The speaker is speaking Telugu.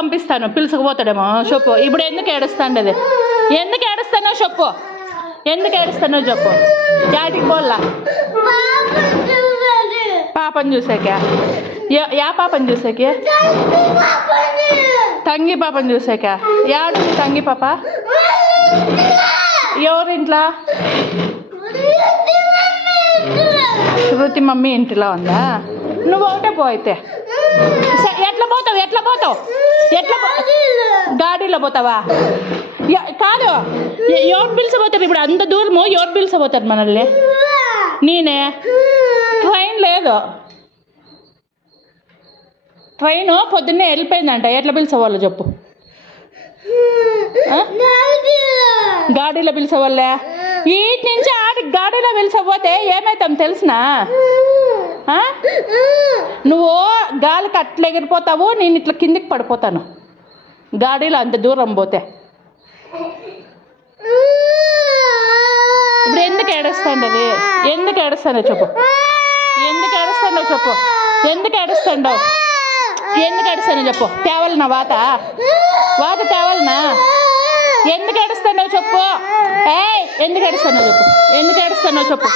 పంపిస్తాను పిలుచుకుపోతాడేమో చెప్పు. ఇప్పుడు ఎందుకు ఏడుస్తాండది? ఎందుకు ఏడుస్తానో చెప్పు. ఎందుకు ఏడుస్తానో చెప్పు. యాటికి పోల్లా? పాపని చూసాక? యా పాపని చూసాక? తంగి పాపని చూసాక? యాడు తంగి పాప? ఎవరింట్లో? శృతి మమ్మీ ఇంటిలో ఉందా? నువ్వు ఒకటే పో అయితే. ఎట్లా పోతావు? గాడిలో పోతావా? కాదు, ఎవరు పిలిచిపోతారు ఇప్పుడు? అంత దూరము ఎవరు పిలిచిపోతారు మనల్ని? నేనే. ట్రైన్ లేదు. ట్రైను పొద్దున్నే వెళ్ళిపోయిందంట. ఎట్లా పిలిచేవాళ్ళు చెప్పు. గాడిలో పిలిచేవాళ్ళే. వీటి నుంచి ఆడికి గాడిలో పిలిచకపోతే ఏమవుతాం తెలిసినా? నువ్వు గాలికి అట్లా ఎగిరిపోతావు, నేను ఇట్లా కిందికి పడిపోతాను గాడిలో అంత దూరం పోతే. ఇప్పుడు ఎందుకు ఏడుస్తాండది? ఎందుకు ఏడుస్తానో చెప్పు. ఎందుకు ఏడుస్తానో చెప్పు. ఎందుకు ఏడుస్తాడో చెప్పు. తేవాలనా వాత తేవాలనా? ఎందుకు ఏడుస్తానో చెప్పు. ఎందుకు ఏడుస్తానో చెప్పు.